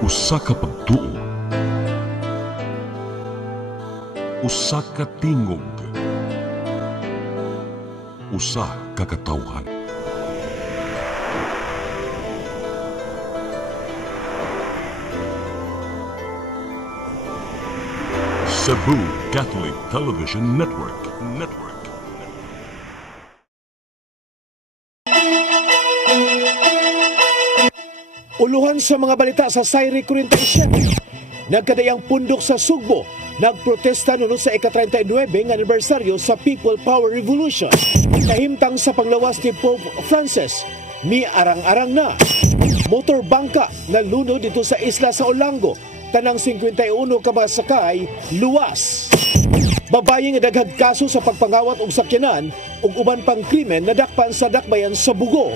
Usa ka pagtuo, usa ka tingog, usa ka katawhan. Cebu Catholic Television Network. Uluhan sa mga balita sa Sayri 47. Nagkadayang pundok sa Sugbo, nagprotesta nuno sa ika-39 ng anibersaryo sa People Power Revolution. Kahimtang sa panglawas ni Pope Francis, arang-arang na. Motor bangka na luno dito sa isla sa Olango, tanang 51 kabasakay, luwas. Babaye nga daghang kaso sa pagpangawat og sakyanan ug uban pang krimen na dakpan sa dakbayan sa Bugo.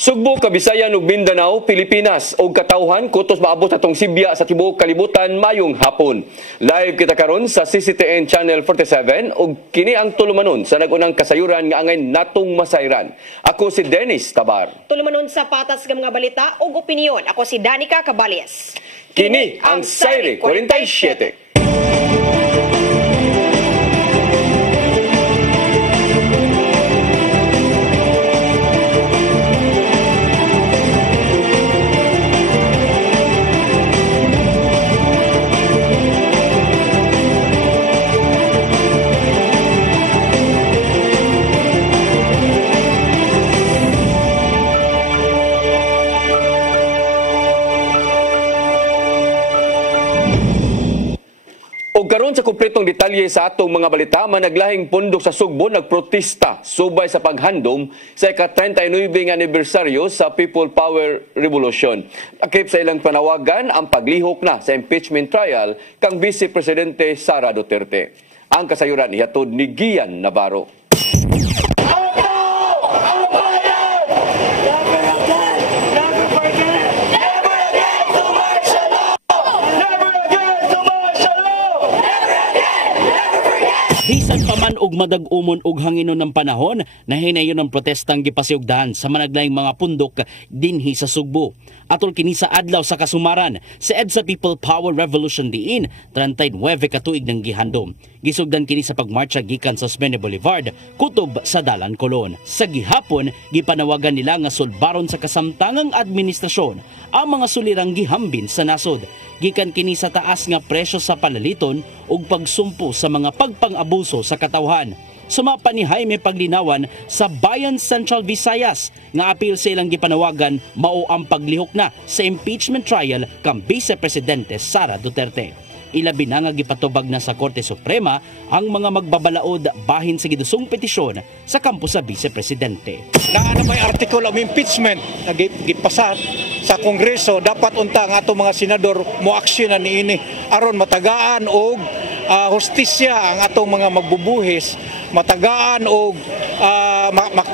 Sugbo, Kabisayan ug Mindanao, Pilipinas og katawhan kutos maabot atong Sibya sa tibuok kalibutan mayong hapon. Live kita karon sa CCTN Channel 47 ug kini ang tulumanon sa nagunang kasayuran nga angay natong masayran. Ako si Dennis Tabar. Tulumanon sa patas nga mga balita ug opinyon. Ako si Danica Cabales. Kini ang Sayri 47. O karon sa kumpletong detalye sa atong mga balita, managlahing pundok sa Sugbo nagprotesta subay sa paghandom sa ika-39 nga anibersaryo sa People Power Revolution. Akip sa ilang panawagan ang paglihok na sa impeachment trial kang Vice Presidente Sara Duterte. Ang kasayuran ihatod ni Gian Navarro. Bisan pa man og madag-umon og hanginon ng panahon, nahinayon ang protestang gipasiugdahan sa managlayng mga pundok dinhi sa Sugbo. Atol kini sa adlaw sa kasumaran sa EDSA People Power Revolution diin 39 katuig ng gihandom. Gisugdan kini sa pagmarcha gikan sa Osmeña Boulevard kutob sa Dalan Colon. Sa gihapon gipanawagan nila nga sulbaron sa kasamtangang administrasyon ang mga sulirang gihambin sa nasod. Gikan kini sa taas nga presyo sa palaliton ug pagsumpo sa mga pagpang-abuso sa katawhan. Sumapa ni Jaime Paglinawan sa Bayan Central Visayas nga apil sa ilang gipanawagan mao ang paglihok na sa impeachment trial kang Vice Presidente Sara Duterte. Ilabi na nga gipatubag na sa Korte Suprema ang mga magbabalaod bahin sa gidusong petisyon sa kampo sa Vice Presidente. Na may article of impeachment na gipasa sa Kongreso, dapat unta ang atong mga senador moaksyon na niini aron matagaan og hustisya ang atong mga magbubuhis, matagaan og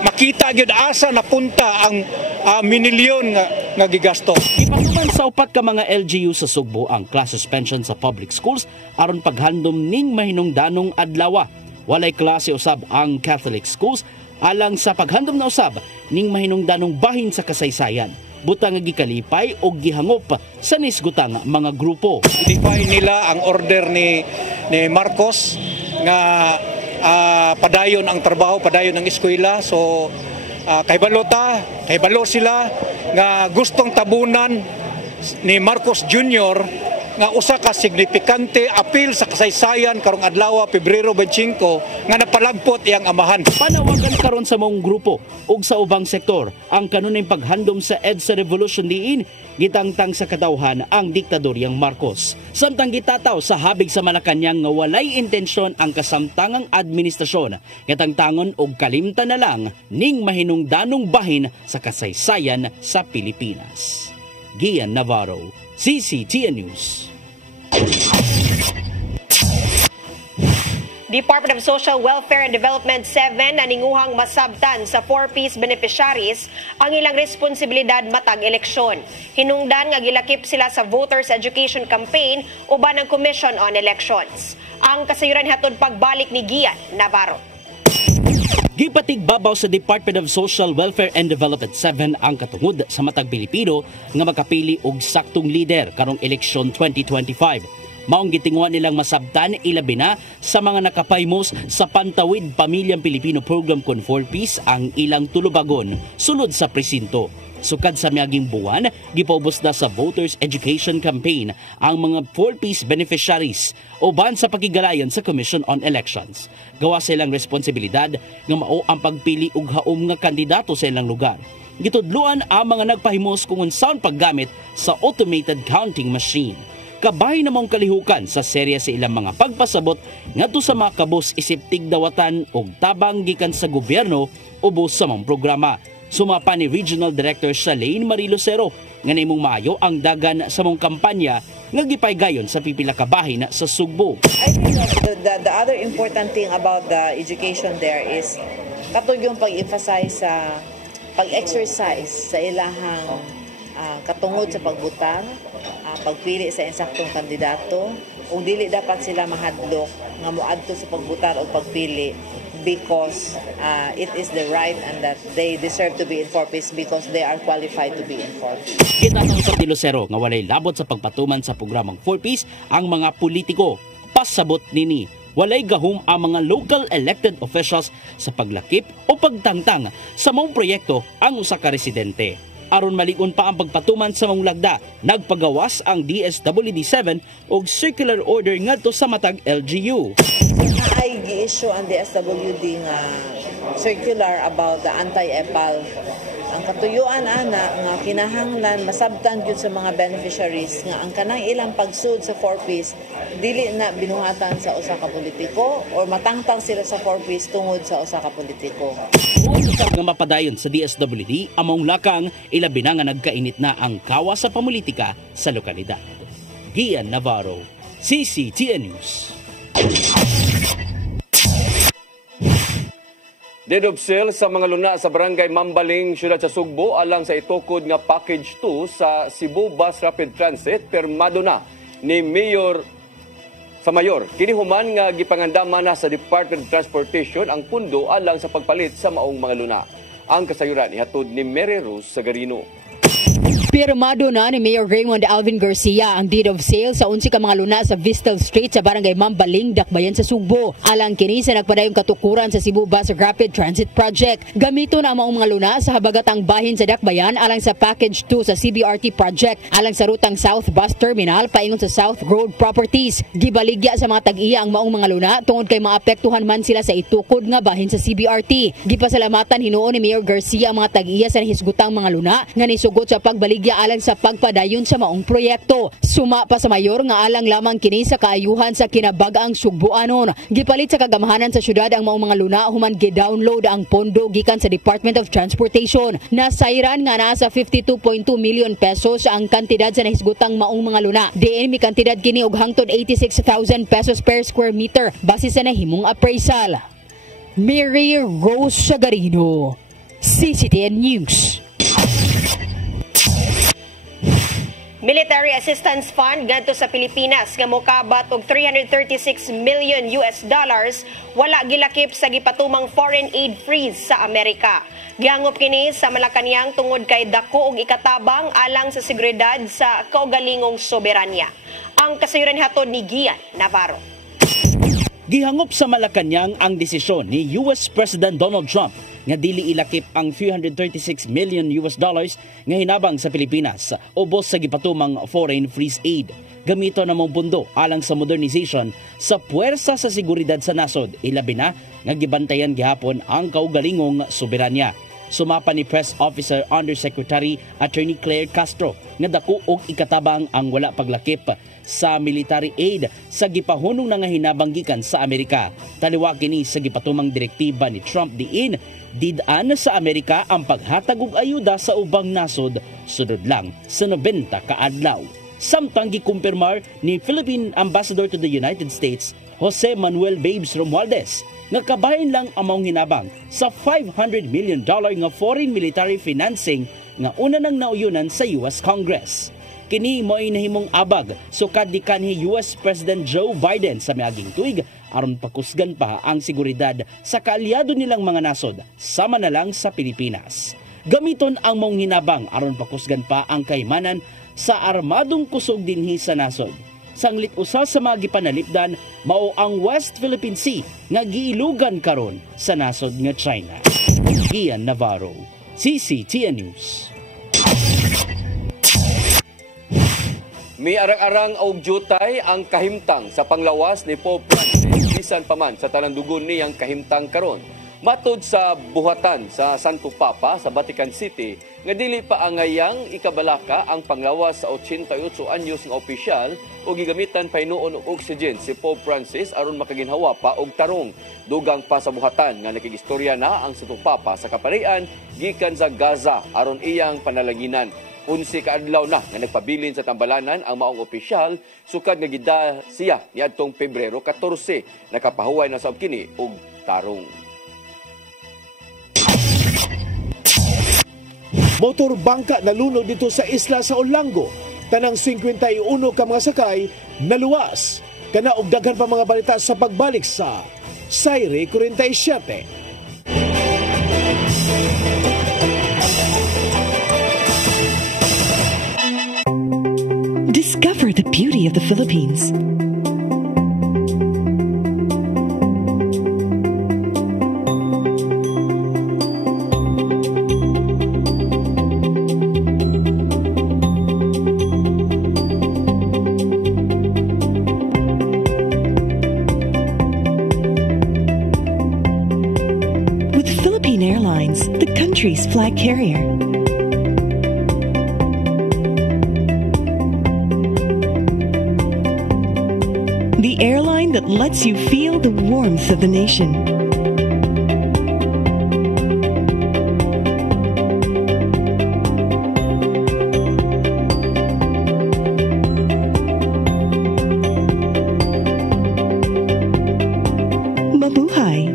makita gyud asa napunta ang minilyon nga gigasto. Ipatuman sa upat ka mga LGU sa Sugbo ang class suspension sa public schools aron paghandom ning mahinungdanong adlaw. Walay klase usab ang Catholic schools alang sa paghandom na usab ning mahinungdanong bahin sa kasaysayan. Butang nga gikalipay o gihangop sa nisgutang mga grupo. I-defy nila ang order ni Marcos nga padayon ang trabaho, padayon ang eskwela. So kaybalo sila nga gustong tabunan ni Marcos Jr. nga usa ka signifikante apil sa kasaysayan karong adlaw Pebrero 25 nga napalagpot iyang amahan. Panawagan karon sa mong grupo ug sa ubang sektor ang kanuning paghandom sa EDSA Revolution diin gitangtang sa katawhan ang diktadoryang Marcos. Samtang gitataw sa habig sa Malacañang nga walay intensyon ang kasamtangang administrasyon katangtangon og kalimtan na lang ning mahinungdanong bahin sa kasaysayan sa Pilipinas. Gian Navarro, CCTN News. Department of Social Welfare and Development 7 naninguhang masabtan sa 4-piece beneficiaries ang ilang responsibilidad matag eleksyon. Hinungdan nga gilakip sila sa Voters Education Campaign uban ng Commission on Elections. Ang kasayuran hatod pagbalik ni Gian Navarro. Gipatigbabaw sa Department of Social Welfare and Development 7 ang katungod sa matag Pilipino nga makapili og saktong leader karong eleksyon 2025. Maong gitinguhan nilang masabtan ilabi na sa mga nakapaymos sa Pantawid Pamilyang Pilipino Program con 4 Peace ang ilang tulubagon sulod sa presinto. Sukad sa miaging buwan, gipaubos na sa Voters Education Campaign ang mga 4-piece beneficiaries uban sa pakigalayan sa Commission on Elections. Gawa sa ilang responsibilidad nga mao ang pagpili og haom nga kandidato sa ilang lugar. Gitudluan ang mga nagpahimos kung unsaon paggamit sa automated counting machine. Kabay namang kalihukan sa serya sa ilang mga pagpasabot ngadto sa mga kabus isip tigdawatan og tabang gikan sa gobyerno ubos sa mga programa. Sumapa ni Regional Director Shalane Marie Lucero nga nimong maayo ang dagan sa mong kampanya nga gipaygayon sa pipila ka bahin sa Sugbo. I think the other important thing about the education there is katong yung pag-emphasize sa pag-exercise sa ilahang katungod sa pagbutang, pagpili sa insaktong kandidato, ug dili dapat sila mahadlok nga moadto sa pagbutar o pagpili because it is the right and that they deserve to be in 4-piece because they are qualified to be in 4-piece. Gitanong sa Lucero nga walay labot sa pagpatuman sa programang 4-piece ang mga politiko. Pasabot nini, walay gahom ang mga local elected officials sa paglakip o pagtangtang sa mga proyekto ang usa ka residente. Aron maligon pa ang pagpatuman sa mga lagda, nagpagawas ang DSWD-7 og circular order ngadto sa matag LGU. Ay gi-issue ang DSWD nga circular about the anti-EPAL. Ang katuyuan ana nga kinahanglan masabtan gyud sa mga beneficiaries nga ang kanang ilang pagsud sa 4-piece dili na binuhatan sa usa ka politiko or matangtang sila sa 4-piece tungod sa usa ka politiko. Usab nga mapadayon sa DSWD among lakang ilabi na nga nagkainit na ang kawa sa pamulitika sa lokalidad. Gian Navarro, CCTN News. Dead of sale sa mga luna sa barangay Mambaling, siyudad sa Sugbo alang sa itukod nga package 2 sa Cebu Bus Rapid Transit permado na ni Mayor sa Mayor. Kini human nga gipangandama na sa Department of Transportation ang pundo alang sa pagpalit sa maong mga luna. Ang kasayuran ihatod ni Mary Rose Sagarino. Pirmado na ni Mayor Raymond Alvin Garcia ang deed of sale sa 11 ka mga luna sa Vistal Street sa barangay Mambaling, Dakbayan sa Sugbo. Alang kini sa nagpadayong katukuran sa Cebu Bus Rapid Transit Project. Gamito na ang maong mga luna sa habagatang bahin sa Dakbayan alang sa Package 2 sa CBRT Project alang sa rutang South Bus Terminal paingon sa South Road Properties. Gibaligya sa mga tag-iya ang maong mga luna tungod kay maapektuhan man sila sa itukod nga bahin sa CBRT. Gipasalamatan hinuon ni Mayor Garcia ang mga tag-iya sa nahisgutang mga luna nga nisugot sa pagbaligya alang sa pagpadayon sa maong proyekto. Suma pa sa mayor nga alang lamang kini sa kaayuhan sa kinabag-ang Sugboanon. Gipalit sa kagamahanan sa syudad ang maong mga luna human gi-download ang pondo gikan sa Department of Transportation. Nasayran nga naa sa 52.2 million pesos ang kantidad sa nahisgutang maong mga luna. Diin mi kantidad kini og hangtod 86,000 pesos per square meter base sa nahimong appraisal. Mary Rose Sagarino, CCTN News. Military Assistance Fund ngadto sa Pilipinas nga mokabat og $336 million wala gilakip sa gipatumang foreign aid freeze sa Amerika. Gihangop kini sa Malacañang tungod kay dako og ikatabang alang sa seguridad sa kaugalingong soberanya. Ang kasayuran hatod ni Gian Navarro. Gihangop sa Malacañang ang desisyon ni US President Donald Trump nga dili ilakip ang $336 million nga hinabang sa Pilipinas ubos sa gipatumang foreign freeze aid. Gamito na mong pundo alang sa modernization sa puwersa sa seguridad sa nasod, ilabi na nga gibantayan gihapon ang kaugalingong soberanya. Sumapa ni Press Officer Undersecretary Attorney Claire Castro nga dako og ikatabang ang wala paglakip sa military aid sa gipahunong nga hinabang gikan sa Amerika. Taliwa kini sa gipatumang direktiba ni Trump diin did-an sa Amerika ang paghatag og ayuda sa ubang nasod sudod lang sa 90 ka adlaw. Samtang gikumpirmar ni Philippine Ambassador to the United States Jose Manuel Babes Romualdez nga kabahin lang among hinabang sa $500 million nga foreign military financing nga una nang nauyunan sa US Congress. Kini mo'y nahimong abag sukad di kanhi US President Joe Biden sa miaging tuig aron pakusgan pa ang seguridad sa kaalyado nilang mga nasod sama na lang sa Pilipinas. Gamiton ang maong hinabang aron pakusgan pa ang kaymanan sa armadong kusog dinhi sa nasod. Sanglit usa sa mga gipanalipdan mao ang West Philippine Sea nga giilugan karon sa nasod nga China. Ian Navarro, CCTN News. May arang-arang og jutay ang kahimtang sa panglawas ni Pope Francis bisan pa man sa talandugon niyang kahimtang karon. Matod sa buhatan sa Santo Papa sa Vatican City, nga dili pa angayang ikabalaka ang panglawas sa 88 anyos nga opisyal o gigamitan pa hinuon og oxygen si Pope Francis aron makaginhawa pa og tarong. Dugang pa sa buhatan nga nakigistorya na ang Santo Papa sa kaparian gikan sa Gaza aron iyang panalanginan. 11 kaadlaw na nga nagpabilin sa tambalanan ang maong opisyal sukad nga gida siya niadtong Pebrero 14 nakapahuway na sa kini og tarong. Motor bangka nalunod dito sa isla sa Olango. Tanang 51 ka mga sakay naluwas. Kana og daghan pa mga balita sa pagbalik sa Sayre 47. Discover the beauty of the Philippines. With Philippine Airlines, the country's flag carrier. The airline that lets you feel the warmth of the nation. Mabuhay.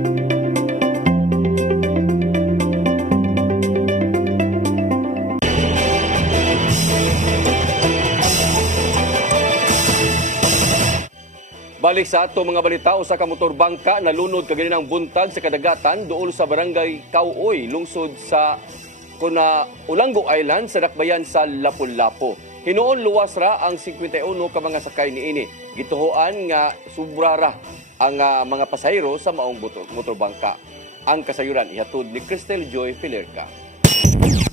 Balik sa ato mga balita, usa ka motor bangka nalunod kaganinang buntag sa kadagatan duol sa barangay Kauoy, lungsod sa Olango Island sa dakbayan sa Lapu-Lapu. Hinuon luwas ra ang 51 ka mga sakay niini. Gituhoan nga subrara ang mga pasahero sa maong motor bangka. Ang kasayuran ihatod ni Cristel Joy Filerca.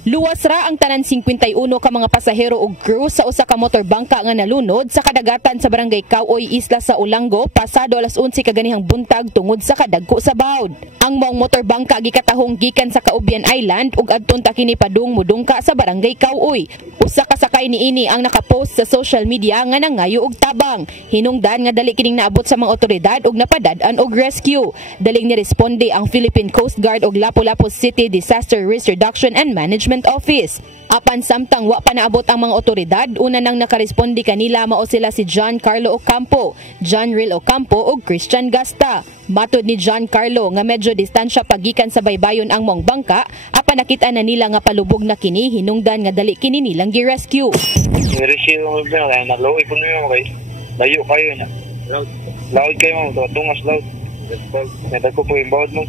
Luwas ra ang tanan 51 ka mga pasahero ug crew sa usa ka motor bangka nga nalunod sa kadagatan sa barangay Kauoy, isla sa Olango, pasado alas 11 kaganihang buntag tungod sa kadagko sa bawd. Ang maong motor bangka gikatahong gikan sa Caubian Island ug adton ta kini padung mudungka sa barangay Kauoy. Usa ka sakay niini ang nakapost sa social media nga nangayo og tabang. Hinungdan nga dali kining naabot sa mga otoridad ug napadad-an og rescue. Daling ni responde ang Philippine Coast Guard ug Lapu-Lapu City Disaster Risk Reduction and Management Office. Apan samtang wa pa naabot ang mga otoridad, una nang nakaresponde kanila mao sila si John Carlo Ocampo, John Ril Ocampo ug Christian Gasta. Matod ni John Carlo nga medyo distansya pagikan sa baybayon ang mong bangka, apan nakita na nila nga palubog na kini, hinungdan nga dali kini nilang gi-rescue. Rescue mo ba kay naloy ko niyo kay layo kayo na. Loud kayo mo, tungas loud. Nadako po yung bawad mo.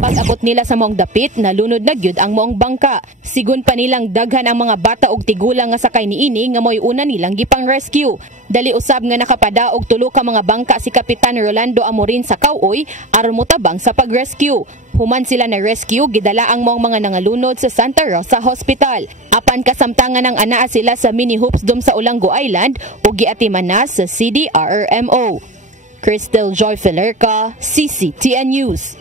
Pag-abot nila sa mong dapit, nalunod na gyud ang mong bangka. Sigun pa nilang daghan ang mga bata og tigulang nga sakay niini nga mo'y una nilang gipang rescue. Dali usab nga nakapadaog tulo ka mga bangka si Kapitan Rolando Amorin sa Kauoy aron motabang sa pag-rescue. Human sila na rescue, gidala ang mga nangalunod sa Santa Rosa Hospital. Apan kasamtangan ng anaa sila sa Mini Hoops Dome sa Olango Island ug giatiman na sa CDRRMO. Cristel Joy Filerca, CCTN News.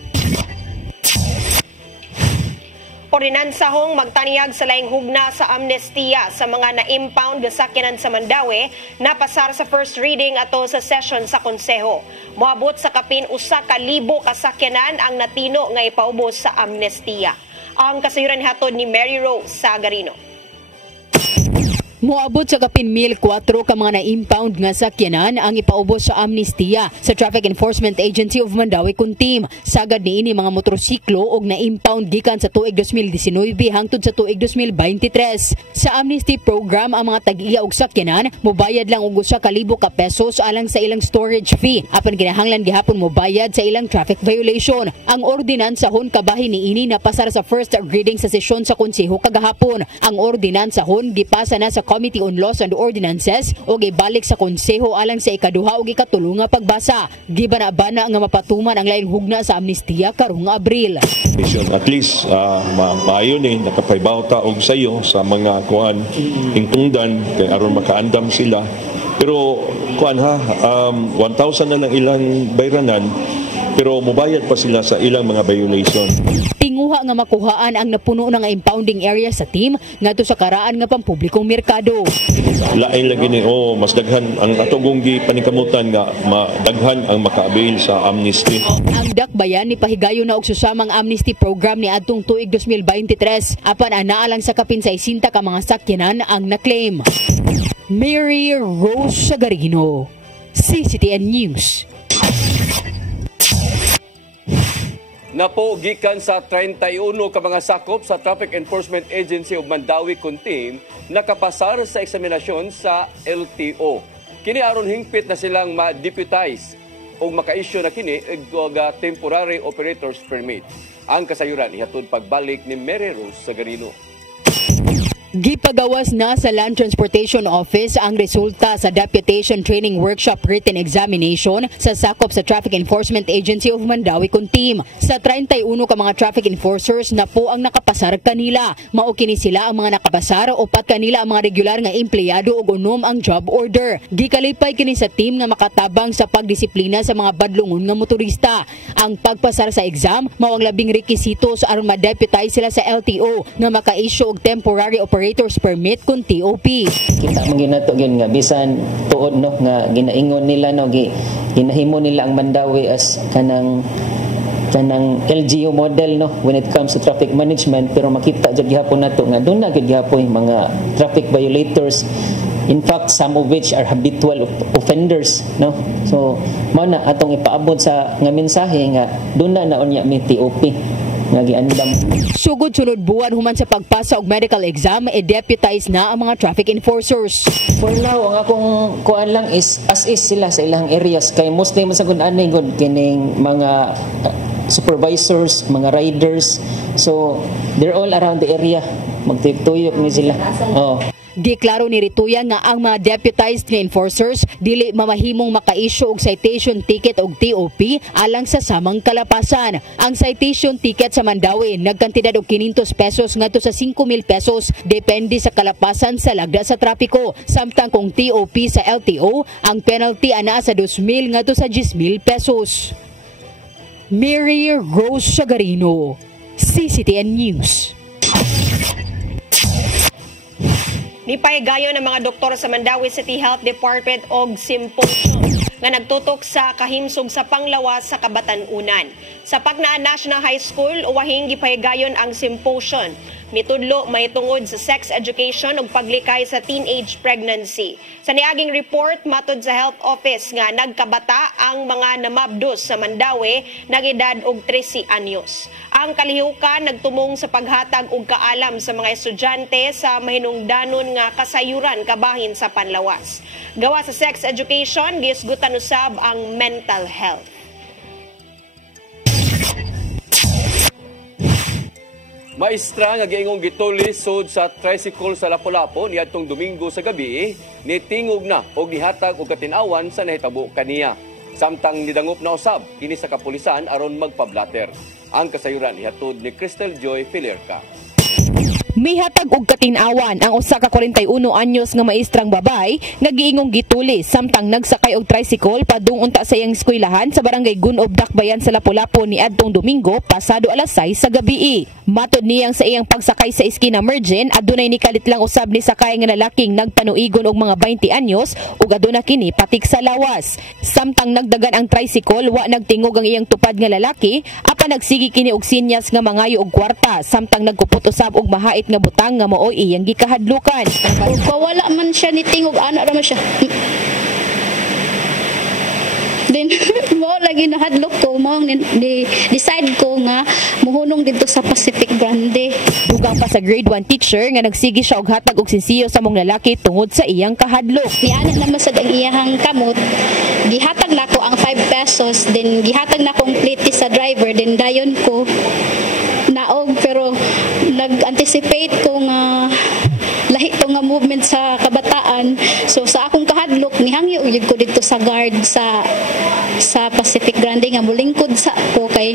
Ordinansahong magtaniyag sa laing hugna sa amnestiya sa mga na-impound gasakyanan sa Mandaue napasar sa first reading ato sa session sa Konseho. Moabot sa kapin 1,000 kasakyanan ang natino nga ipaubos sa amnestiya. Ang kasayuran hatod ni Mary Rose Sagarino. Moabot sa kapin 1,004 ka mga na-impound nga sakyanan ang ipaubos sa amnestiya sa Traffic Enforcement Agency of Mandawi Kuntim. Sagad niini mga motorsiklo og na-impound gikan sa tuig 2019 hangtod sa tuig 2023. Sa amnesty program ang mga tag-iya og sakyanan mobayad lang og 1,000 ka pesos alang sa ilang storage fee. Apan kinahanglan gihapon mobayad sa ilang traffic violation. Ang ordinansahon kabahin niini napasar sa first reading sa sesyon sa konseho kagahapon. Ang ordinansahon gipasa na sa Committee on Laws and Ordinances o gibalik sa konseho alang sa ikaduha o ikatulo nga pagbasa. Gibana-bana nga mapatuman ang laing hugna sa amnestiya karong Abril. At least maayo ni nakapaybaw ta og sayo sa mga kuan ingtungdan kay aron makaandam sila. Pero kuan 1,000 na lang ilang bayranan pero mobayad pa sila sa ilang mga violation. Tinguha nga makuhaan ang napuno nga impounding area sa team ngadto sa karaan nga pampublikong merkado. Lain lagi ni mas daghan ang atong paningkamutan nga madaghan ang maka-avail sa amnesty. Ang dakbayan ni pahigayon na og susamang amnesty program ni adtong tuig 2023 apan anaa lang sa kapin 60 ka mga sakyanan ang na-claim. Mary Rose Sagarino, CCTN News. Napo gikan sa 31 ka mga sakop sa Traffic Enforcement Agency of Mandawi Kuntim nakapasar sa eksaminasyon sa LTO. Kini aron hingpit na silang ma-deputize o maka-issue na kini og temporary operators permit. Ang kasayuran ihatod pagbalik ni Mary Rose Sagarino. Gipagawas na sa Land Transportation Office ang resulta sa Deputation Training Workshop Written Examination sa sakop sa Traffic Enforcement Agency of Mandawi Kuntim. Sa 31 ka mga traffic enforcers na po ang nakapasar kanila. Mao kini sila ang mga nakapasar upat kanila ang mga regular nga empleyado ug unom ang job order. Gikalipay kini sa team nga makatabang sa pagdisiplina sa mga badlungon nga motorista. Ang pagpasar sa exam mao ang labing rekisito sa aron ma-deputize sila sa LTO nga maka-issue og temporary operators permit kun TOP. Kita mo ginato gyud nga bisan tuod no nga ginaingon nila no ginahimo nila ang Mandawi as kanang LGU model no when it comes to traffic management, pero makita jud gihapon nato nga doon na gyud gihapon mga traffic violators, in fact some of which are habitual offenders no. So mao na atong ipaabot sa nga mensahe nga doon na unya mi TOP nga giandam. Sugod sunod buwan human sa pagpasa og medical exam, deputize na ang mga traffic enforcers. For now, ang akong kuan lang is as is sila sa ilang areas kay mostly man sa gud anay gud kining mga supervisors, mga riders. So they're all around the area. Magtuyok ni sila. Giklaro ni Rituya nga ang mga deputized nga enforcers dili mamahimong maka-issue og citation ticket og TOP alang sa samang kalapasan. Ang citation ticket sa Mandawi nagkantidad og 500 pesos ngadto sa 5,000 pesos depende sa kalapasan sa lagda sa trapiko. Samtang kung TOP sa LTO, ang penalty ana sa 2,000 ngadto sa 10,000 pesos. Mary Rose Sagarino, CCTN News. Nipahigayon ng mga doktor sa Mandawi City Health Department og symposium nga nagtutok sa kahimsog sa panglawas sa kabatan-unan. Sa Pagna National High School, uwahing gipahigayon ang symposium. Mitudlo mahitungod sa sex education ug paglikay sa teenage pregnancy. Sa niaging report matud sa Health Office nga nagkabata ang mga namabdos sa Mandawi nag-edad og 13 anyos. Ang kalihukan nagtumong sa paghatag og kaalam sa mga estudyante sa mahinungdanon nga kasayuran kabahin sa panlawas. Gawa sa sex education, giisgutan usab ang mental health. Maestra nga giingong gitulis sud sa tricycle sa Lapu-Lapu niadtong Domingo sa gabi ni tingog na og nihatag og katin-awan sa nahitabo kaniya. Samtang nidangop na usab kini sa kapulisan aron magpablatter. Ang kasayuran ihatod ni Crystal Joy Filerca. Mihatag og katin-awan ang usa ka 41 anyos nga maestrang babay nga giingong gitulis samtang nagsakay og tricycle padung unta sa iyang eskwelahan sa barangay Gunob, Dakbayan sa Lapu-Lapu ni adtong Domingo pasado alas 6 sa gabi. Matod niyang sa iyang pagsakay sa Esquina Mergen adunay nikalit lang usab ni sakay nga lalaking nagpanuigon og mga 20 anyos ug aduna kini patik sa lawas. Samtang nagdagan ang tricycle wa nagtingog ang iyang tupad nga lalaki apan nagsigi kini og sinyas nga mangayo og kwarta samtang nagkupot usab og mahait nga butang nga mao iyang gikahadlukan. Ug pawala man siya ni tingog ana ra man siya. Then mo lagi nahadlok ko mo decide ko nga muhunong dito sa Pacific Grande. Dugang pa sa grade 1 teacher nga nagsigi siya og hatag og sinsiyo sa mong lalaki tungod sa iyang kahadlok. Niana naman sad ang iyahang kamot. Gihatag nako ang 5 pesos, then gihatag na kong plate sa driver, then dayon ko naog, pero nag-anticipate ko nga lahi to nga movement sa kabataan. So sa akong kahadlok nihangyo gyud ko dito sa guard sa Pacific Grande nga mulingkod sa ko kay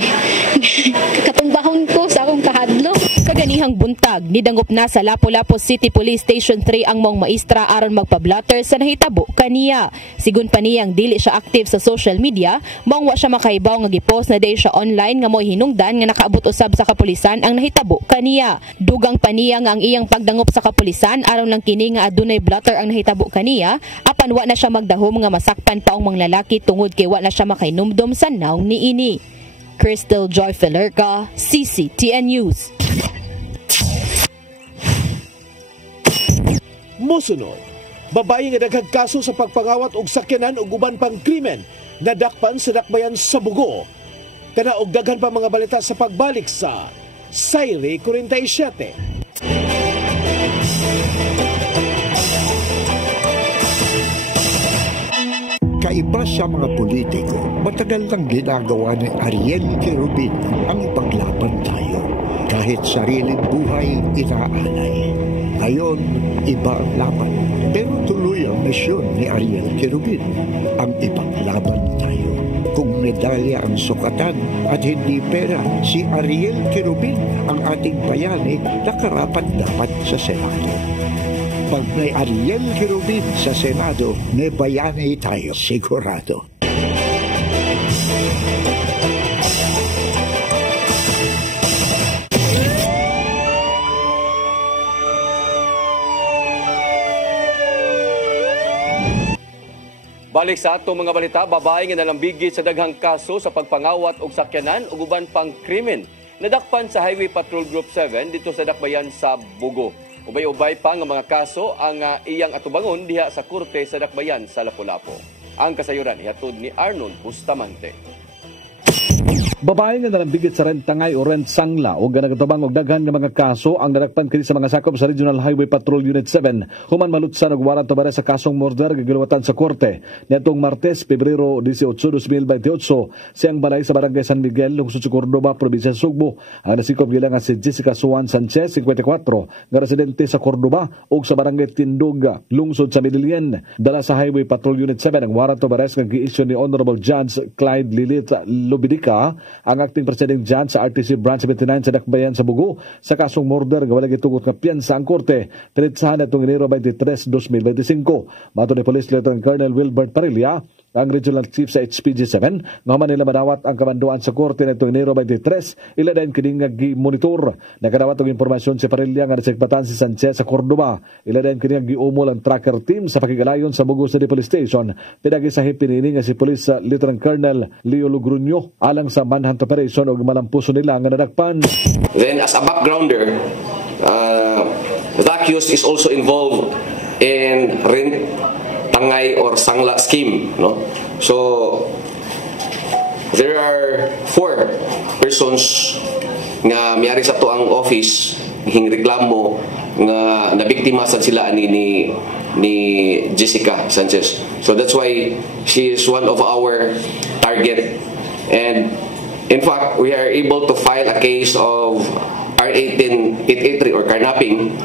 katumbahon ko sa akong kahadlok. Kaganihang buntag nidangop na sa Lapu-Lapu City Police Station 3 ang mong maestra aron magpa-blotter sa nahitabo kaniya. Sigun pa niyang dili siya active sa social media, mao wa siya makahibaw nga gipost na day siya online nga mo'y hinungdan nga nakaabot usab sa kapulisan ang nahitabo kaniya. Dugang pa niya nga ang iyang pagdangop sa kapulisan aron lang kini nga adunay blotter ang nahitabo kaniya, apan wa na siya magdahom nga masakpan pa ang mga lalaki tungod kay wa na siya makainumdum sa nawng niini. Crystal Joy Felerca, CCTN News. Mosunod, babae nga daghang kaso sa pagpangawat og sakyanan ug uban pang krimen nadakpan sa dakbayan sa Bugo. Kana og daghan pa mga balita sa pagbalik sa Sayri 47. Kaiba sa mga politiko, matagal lang ginagawa ni Ariel Querubin ang ipaglaban tayo. Kahit sariling buhay inaalay. Ngayon, iba ang laban. Pero tuloy ang misyon ni Ariel Querubin, ang ipaglaban tayo. Kung medalya ang sukatan at hindi pera, si Ariel Querubin ang ating bayani na karapat-dapat sa Senado. Pag may Ariel Querubin sa Senado, may bayani tayo sigurado. Balik sa atong mga balita, babae nga nalambigit sa daghang kaso sa pagpangawat og sakyanan ug uban pang krimen nadakpan sa Highway Patrol Group 7 dito sa dakbayan sa Bugo. Ubay-ubay pa nga mga kaso ang iyang atubangon diha sa korte sa dakbayan sa Lapu-Lapu. Ang kasayuran ihatod ni Arnold Bustamante. Babae nga nalambigit sa Rentangay o Rent Sangla o nagatabang og daghan nga mga kaso ang nadakpan kini sa mga sakop sa Regional Highway Patrol Unit 7 human malutsan og warrant of arrest sa kasong murder gigiluwatan sa korte niadtong Martes, Pebrero 18, 2028 siyang balay sa Barangay San Miguel, lungsod sa Cordoba, probinsya sa Sugbo. Ang nasikop gila nga si Jessica Suan Sanchez, 54, nga residente sa Cordoba ug sa Barangay Tindog, lungsod sa Medellin. Dala sa Highway Patrol Unit 7 ang warrant of arrest nga gi-issue ni Honorable Judge Clyde Lilith Lubidica, ang acting presiding judge sa RTC Branch 79 sa Dakbayan sa Bugo sa kasong murder nga wala gitugot nga piyansa ang korte. Tinitsahan atong Enero 23, 2025. Mato ni Police Lieutenant Colonel Wilbert Parilla, ang Regional Chief sa HPG7, nga man nila madawat ang kamanduan sa korte nitong Enero 23, ila din kining nga gi-monitor. Nakadawat og impormasyon si Parilla nga nasikbatan si Sanchez sa Cordoba. Ila din kining nga giumol ang tracker team sa pakigalayon sa Bugo City Police Station. Pinagi sa hipinini nga si Police Lieutenant Colonel Leo Lugruño alang sa manhunt operation og malampuso nila nga nadakpan. Then as a backgrounder, the accused is also involved in Rentangay or Sangla scheme, no? So there are 4 persons nga miyari sa to ang office hing reklamo nga nabiktima sad sila ni Jessica Sanchez. So that's why she is one of our target. And in fact, we are able to file a case of R18883 or carnapping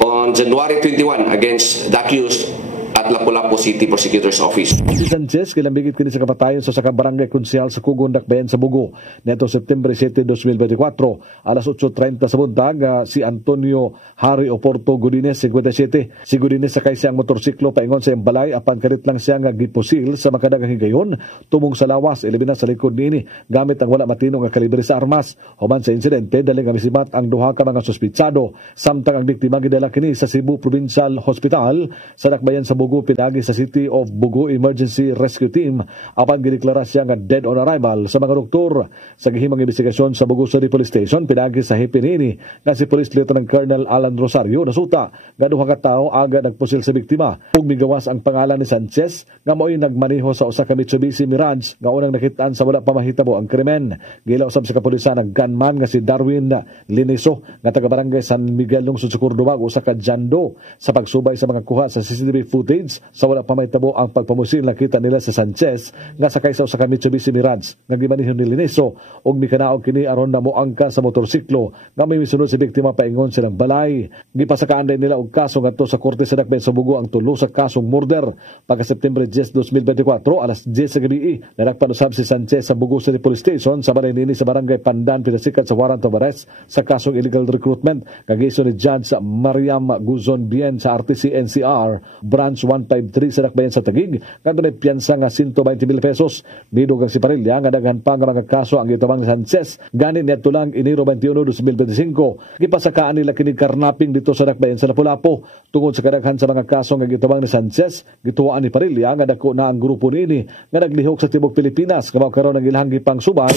on January 21 against the accused at Lapu-Lapu City Prosecutor's Office. Si Sanchez kilambigit kini sa kapatayon sa barangay konsyal sa Kugon, Dakbayan sa Bugo neto September 7, 2024 alas 8:30 sa buntag. Si Antonio Harry Oporto Godines, 57. Si Godines sakay siyang motorsiklo paingon sa iyang balay apan karit lang siya nga gipusil sa makadagang higayon tumong sa lawas ilibina sa likod niini gamit ang wala matino nga kalibre sa armas. Human sa insidente dali nga misimat ang duha ka mga suspitsado samtang ang biktima gidala kini sa Cebu Provincial Hospital sa Dakbayan sa Bugo Bugo pinagi sa City of Bugo Emergency Rescue Team apan gideklara siya nga dead on arrival sa mga doktor. Sa gihimang investigasyon sa Bugo City Police Station pinagi sa hipinini nga si Police Lieutenant Colonel Alan Rosario nasuta nga duha ka tawo aga nagpusil sa biktima ug migawas ang pangalan ni Sanchez nga mo'y nagmaneho sa usa ka Mitsubishi Mirage nga unang nakitaan sa wala pa mahitabo ang krimen. Gila usab sa kapulisan ang gunman nga si Darwin Liniso nga taga barangay San Miguel lungsod sa Cordova usa ka jando sa pagsubay sa mga kuha sa CCTV footage sa wala pa mahitabo ang pagpamusil nakita nila sa Sanchez nga sakay sa usa ka Mitsubishi Mirage nga gimaneho ni Liniso ug mikanaog kini aron na moangka sa motorsiklo nga may misunod si biktima paingon silang balay. Gipasakaan din nila og kaso ngadto sa Korte sa Dakbayan sa Bugo ang tulo sa kasong murder. Pagka September 10, 2024 alas 10 sa gabi nadakpan usab si Sanchez sa Bugo City Police Station sa balay nini sa barangay Pandan pinasikat sa warrant of arrest sa kasong illegal recruitment kagiso ni Judge Mariam Guzon Bien sa RTC NCR branch 153 sa Dakbayan sa Taguig kadto ni piyansa nga 120,000 pesos. Bidog ang si Parilla nga daghan pa nga mga kaso ang gitabang ni Sanchez gani niadto lang Enero 21, 2025. Gipasakaan nila kini karnaping dito sa Dakbayan sa Lapu-Lapu tungod sa kadaghan sa mga kaso nga gitabang ni Sanchez. Gituwaan ni Parilla nga dako na ang grupo niini nga naglihok sa tibok Pilipinas nga mao karon ang ilang gipang subay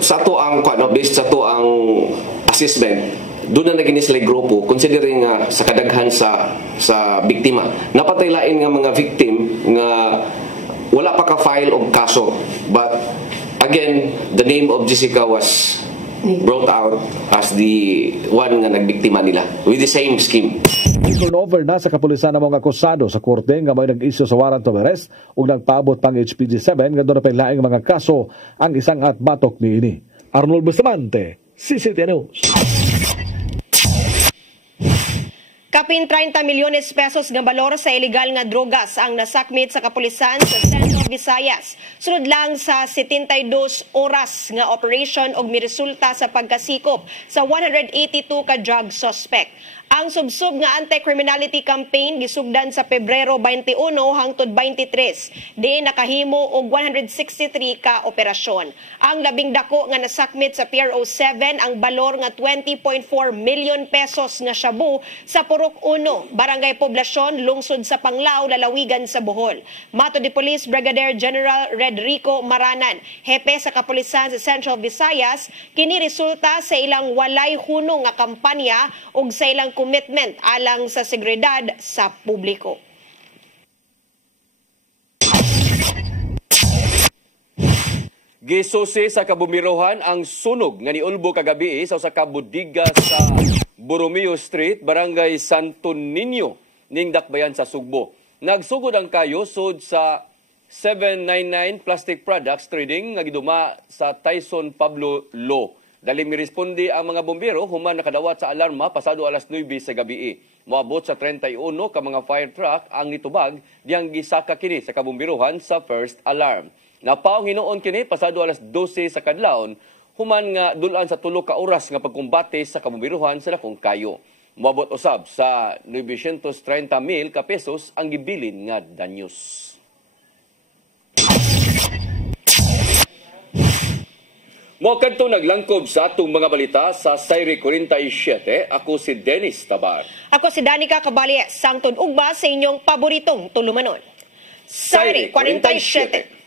sa to ang based sa to ang assessment doon na naging sila grupo considering sa kadaghan sa biktima napatay lain nga mga victim nga wala pa ka file og kaso but again the name of Jessica was brought out as the one nga nagbiktima nila with the same scheme. Turnover na sa kapulisan ng mga akusado sa korte nga may nag-isyo sa warrant of arrest ug nagpaabot pang HPG-7 nga doon na pailaing mga kaso ang isang at batok niini. Arnold Bustamante, CCTV News. Kapin 30 milyones pesos nga balor sa illegal nga drogas ang nasakmit sa kapulisan sa Central Visayas. Sunod lang sa 72 oras nga operation og miresulta sa pagkasikop sa 182 ka drug suspect. Ang subsub nga anti-criminality campaign gisugdan sa Pebrero 21 hangtod 23. Diin nakahimo og 163 ka operasyon. Ang labing dako nga nasakmit sa PRO7 ang balor nga 20.4 million pesos nga shabu sa Purok 1, Barangay Poblasyon, lungsod sa Panglao, lalawigan sa Bohol. Mato di Police Brigadier General Redrico Maranan, hepe sa kapulisan sa Central Visayas, kini resulta sa ilang walay hunong nga kampanya ug sa ilang commitment alang sa seguridad sa publiko. Gisusi sa kabumirohan ang sunog nga niulbo kagabi sa usa ka bodega sa Borromeo Street, Barangay Santo Niño, ning Dakbayan sa Sugbo. Nagsugod ang kayo sud sa 799 Plastic Products Trading nga giduma sa Tyson Pablo Law. Dali miresponde ang mga bombero human nakadawat sa alarma pasado alas 9 sa gabi. Moabot sa 31 ka mga fire truck ang nitubag diyang gisaka kini sa kabomberohan sa first alarm. Napaong hinuon kini pasado alas 12 sa kadlawon human nga dulan sa 3 ka oras nga pagkumbate sa kabomberohan sa dakong kayo. Moabot usab sa 930,000 ka pesos ang gibilin nga danyos. Mo kadto naglangkob sa atong mga balita sa Sayre 47. Ako si Dennis Tabar. Ako si Danica Caballes, sangtod ugba sa inyong paboritong tulumanon. Sayre 47.